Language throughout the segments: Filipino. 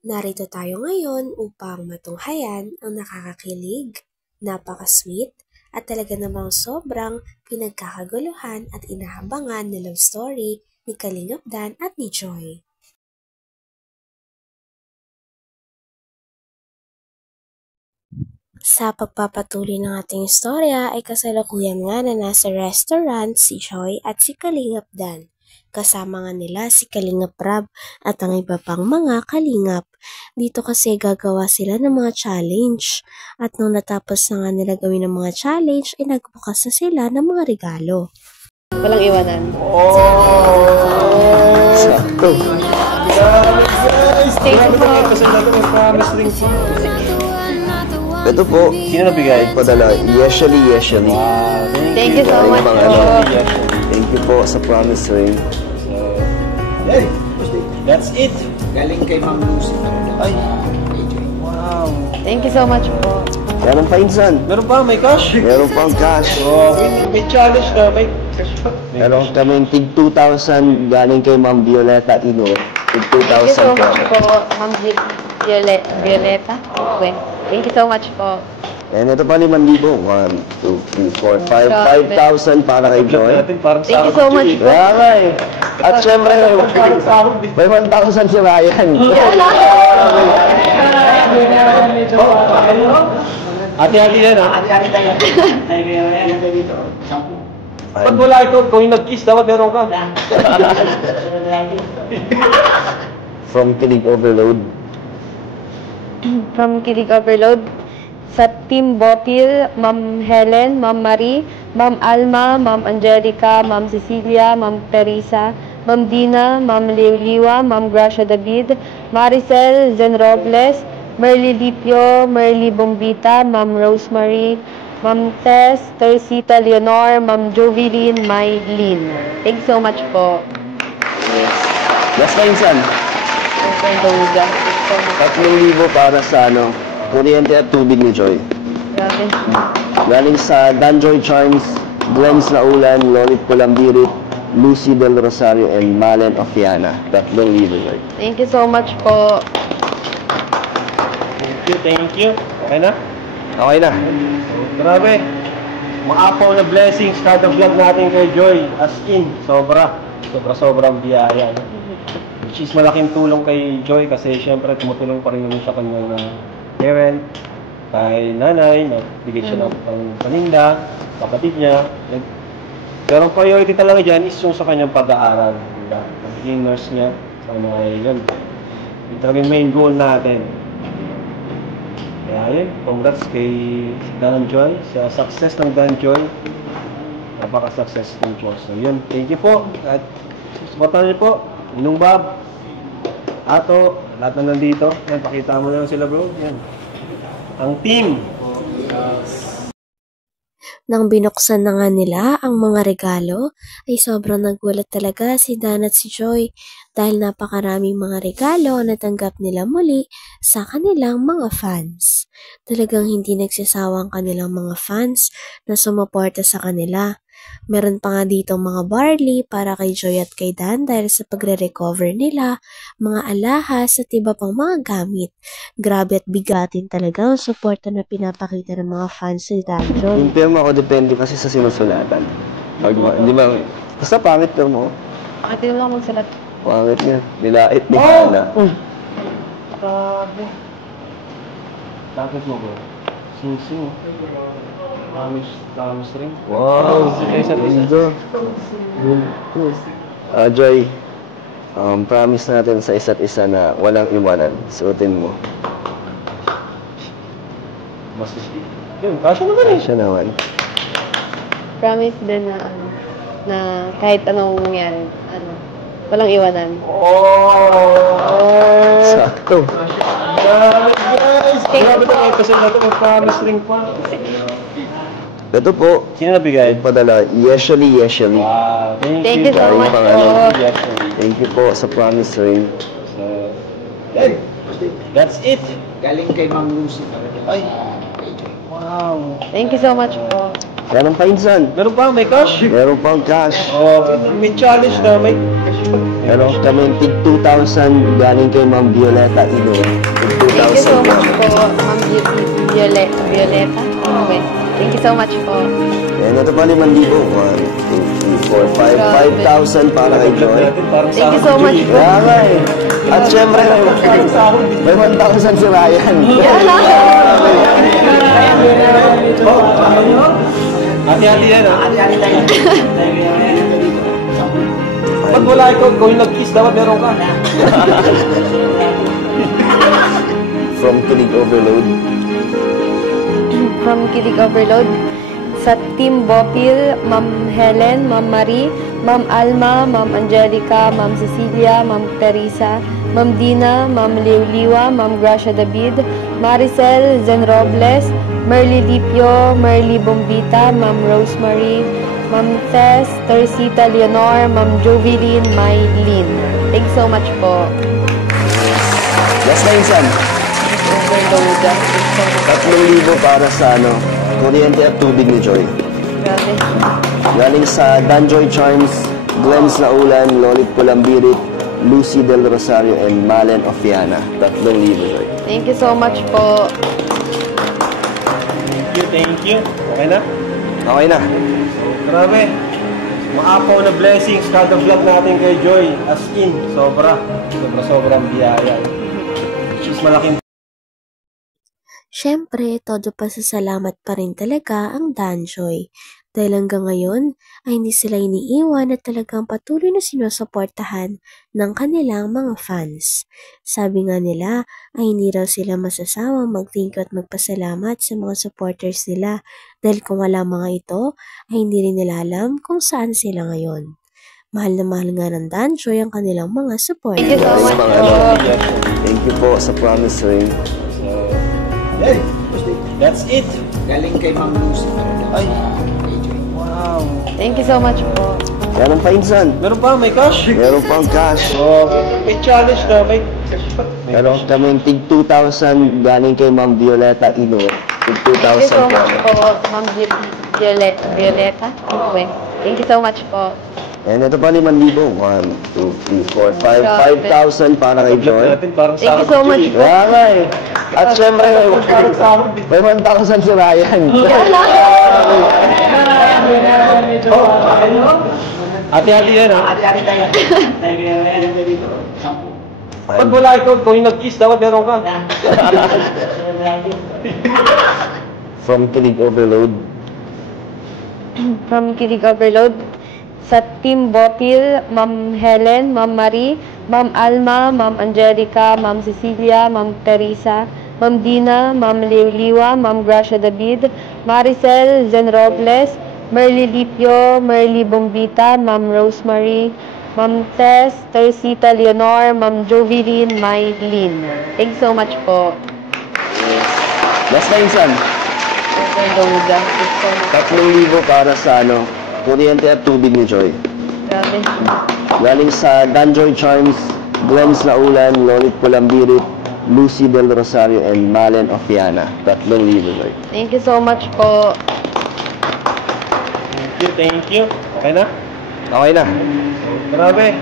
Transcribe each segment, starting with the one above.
Narito tayo ngayon upang matunghayan ang nakakakilig, napaka-sweet, at talaga namang sobrang pinagkakaguluhan at inahabangan na love story ni Kalingap Dan at ni Joy. Sa pagpapatuloy ng ating istorya ay kasalukuyan nga na nasa restaurant si Joy at si Kalingap Dan. Kasama nga nila si Kalingap Rab at ang iba pang mga kalingap. Dito kasi gagawa sila ng mga challenge. At nung natapos na nga nila gawin ng mga challenge, ay nagbukas na sila ng mga regalo. Walang iwanan. Sakto. Thank you po. Ito po. Sino nabigay? Padala. Yeshali. Thank you so much po. Thank you po sa promise ring. Hey, that's it. Galing kay Ma'am Lucy. Ay. Wow. Thank you so much po. Meron pa insan. Meron pa, may cash. Meron pang cash. Oh, may challenge na, may cash pa. Meron kaming tig 2,000 galing kay Ma'am Violeta Ino. Tig Thank you 2,000 so much po. po, Ma'am Violeta. Okay. Thank you so much po. And ito pa 5,000. 1, 2, 3, 4, 5,000 para kay Joy. Thank you so much po. Kaya nga eh. At syempre, may 1,000 si Ryan. Hati-hati yan, ha? Ba't wala ito? Kung yung nag-kiss, dapat meron ka. From Kilig Overload. From Kilig Overload, sa Team Bopil, Ma'am Helen, Ma'am Marie, Ma'am Alma, Ma'am Angelica, Ma'am Cecilia, Ma'am Teresa, Ma'am Dina, Ma'am Leoliwa, Ma'am Gracia David, Maricel Zen Robles, Merly Lipio, Merly Bombita, Ma'am Rosemary, Ma'am Tess, Teresita Leonor, Ma'am Joveline, Mylene. Thank you so much po. Last time, son. 3,000 para sa kuryente at tubig ni Joy. Grabe. Galing sa Danjoy Charms, Glenn's Laulan, Lolit Pulambirit, Lucy Del Rosario, and Malen Ofiana. 3,000, Joy. Thank you so much po. Thank you. Okay na? Okay na. Grabe. Maapaw na blessings kada vlog natin kay Joy. As in, sobrang biyaya. Which is malaking tulong kay Joy kasi syempre tumutulong pa rin yun sa kanyang parent, kay nanay, nagbigay siya ng paninda, kapatid niya. Pero ang priority talaga dyan is yung sa kanyang pag-aaral. Nagiging nurse niya sa mga yun. Yung talagang main goal natin. Kaya yun, congrats kay Dan Joy, sa success ng Dan Joy. Napaka-success ng Diyos. So yun, thank you po. At supportan niyo po, Ninong Bob, Ato, lahat na nandito. Yan, pakita mo na lang sila bro. Yan. Ang team. Nang binuksan na nga nila ang mga regalo, ay sobrang nagulat talaga si Dan at si Joy dahil napakaraming mga regalo na tanggap nila muli sa kanilang mga fans. Talagang hindi nagsasawang kanilang mga fans na sumuporta sa kanila. Meron pa nga dito mga barley para kay Joy at kay Dan dahil sa pagre-recover nila, mga alahas at iba pang mga gamit. Grabe at bigatin talaga ang suporta na pinapakita ng mga fans ni Dan Joy. Yung pirma ko depende kasi sa sinusulatan. Hindi ba, basta pangit pirma ko. Bakit din mo lang magsalat? Pangit nga. Nilait ni Hana. Grabe. Bakit mo bro? Sing-sing. Promise ring. Wow! Ganda. Joy, promise natin sa isa't isa na walang iwanan. Suotin mo. Mas yun, kasya naman eh. Siya naman. Promise din na na kahit anong mangyari, walang iwanan. Sakto. Guys! Grabe ito kasi natin ang promise ring pa. Ito po. Sino nabigay? Padala. Yeshali. Wow, Thank you so Galing much pang po. Thank you po sa promise ring. So, hey, that's it. Galing kay Ma'am Lucy. Ay. Wow. Thank you so much po. Meron pa insan. Meron pa, may cash. Meron pang cash. Oh, may challenge na, may cash. Meron kami tig 2,000 galing kay Ma'am Violeta Ino. Tig Thank you so 2,000 much po, Ma'am Violeta. Okay. Thank you so much po. And ito pa 5,000. 1, 2, 3, 4, 5. 5,000 para kay Joy. Thank you so much po. Kaya nga eh. At syempre, may 1,000 si Ryan. Hati-hati yan, ha? Ba't wala ikaw? Ikaw yung nag-kiss, dapat meron ka. From Kilig Overload. From Kilig Overload. Sa Team Bopil, Ma'am Helen, Ma'am Marie, Ma'am Alma, Ma'am Angelica, Ma'am Cecilia, Ma'am Teresa, Ma'am Dina, Ma'am Liuliwa, Ma'am Gracia David, Maricel Zen Robles, Merly Lipio, Merly Bombita, Ma'am Rosemary, Ma'am Tess, Teresita Leonor, Ma'am Joveline, Mylene. Thank you so much po. Last na insan. Overload. Thank you so much. 3,000 para sa kuryente at tubig ni Joy. Grabe. Galing sa Danjoy Charms, Glens Laulan, Lolit Pulambirit, Lucy Del Rosario, and Malen Ofiana. 3,000 Joy. Thank you so much po. Thank you. Okay na? Okay na. Grabe. Maapaw na blessings kada vlog natin kay Joy. As in, sobrang biyaya. Which is malaking. Siyempre, todo pasasalamat pa rin talaga ang Danjoy. Dahil hanggang ngayon ay hindi sila iniiwan at talagang patuloy na sinusuportahan ng kanilang mga fans. Sabi nga nila ay hindi raw sila masasawang mag-thank you at magpasalamat sa mga supporters nila dahil kung wala mga ito ay hindi rin nila alam kung saan sila ngayon. Mahal na mahal nga ng Danjoy ang kanilang mga supporters. Thank you so much po. Thank you po sa promise ring. Hey, that's it. Galing kay Ma'am Lucy. Ay. Wow. Thank you so much po. Meron pa insan. Meron pa, may cash. Meron pang cash. Oh, may challenge na, may Meron kami tig 2,000 galing kay Ma'am Violeta Ino. Tig Thank you so 2,000 much po, Ma'am Violeta. Okay. Thank you so much po. And ito pa 5,000. 1, 2, 3, 4, 5. 5,000 para kay Joy. natin parang Thank you so much po. Kaya nga eh. At syempre, may 1,000 si Ryan. Hati-hati yan, ha? Ba't wala ikaw? Ikaw yung nag-kiss, dapat meron ka. From Kilig Overload. From Kilig Overload. Sa Team Bopil, Ma'am Helen, Ma'am Marie, Ma'am Alma, Ma'am Angelica, Ma'am Cecilia, Ma'am Teresa, Ma'am Dina, Ma'am Liuliwa, Ma'am Gracia David, Maricel Zen Robles, Merly Lipio, Merly Bombita, Ma'am Rosemary, Ma'am Tess, Teresita Leonor, Ma'am Joveline, Mylene. Thank you so much po. Last na insan. Overload. Thank you so much. 3,000 para sa kuryente at tubig ni Joy. Grabe. Galing sa Danjoy Charms, Glens Laulan, Lolit Pulambirit, Lucy Del Rosario, and Malen Ofiana. 3,000 Joy. Thank you so much po. Thank you. Okay na? Okay na. Grabe.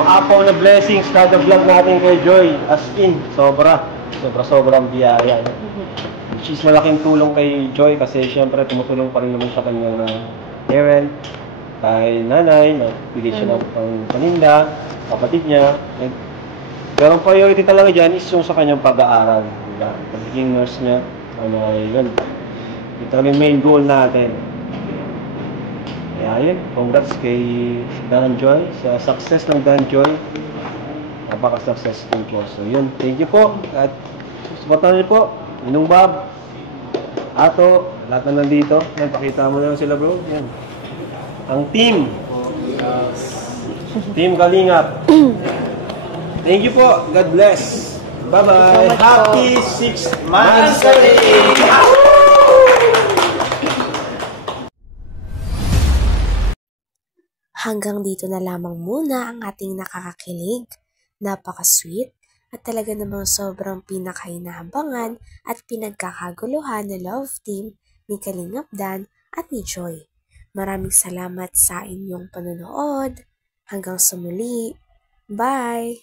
Maapaw na blessings kada vlog natin kay Joy. As in, sobrang biyaya. Which is malaking tulong kay Joy kasi syempre tumutulong pa rin naman sa kanyang parent, kay nanay, nagbigay siya ng paninda, kapatid niya. Pero ang priority talaga dyan is yung sa kanyang pag-aaral. Diba? Pagiging nurse niya, yun. Ito yung main goal natin. Kaya yun, congrats kay Danjoy, sa success ng Danjoy. Napaka-successful po. So yun, thank you po. At supportan niyo po, Inong Bob, Ato, lahat na nandito. Yan, pakita mo na sila bro. Yan. Ang team. Team Kalingap. Thank you po. God bless. Bye-bye. Happy 6th anniversary. Hanggang dito na lamang muna ang ating nakakakilig, napaka-sweet, at talaga namang sobrang pinakahinabangan at pinagkakaguluhan na love team ni Kalingap Dan at ni Joy. Maraming salamat sa inyong panonood. Hanggang sa muli. Bye!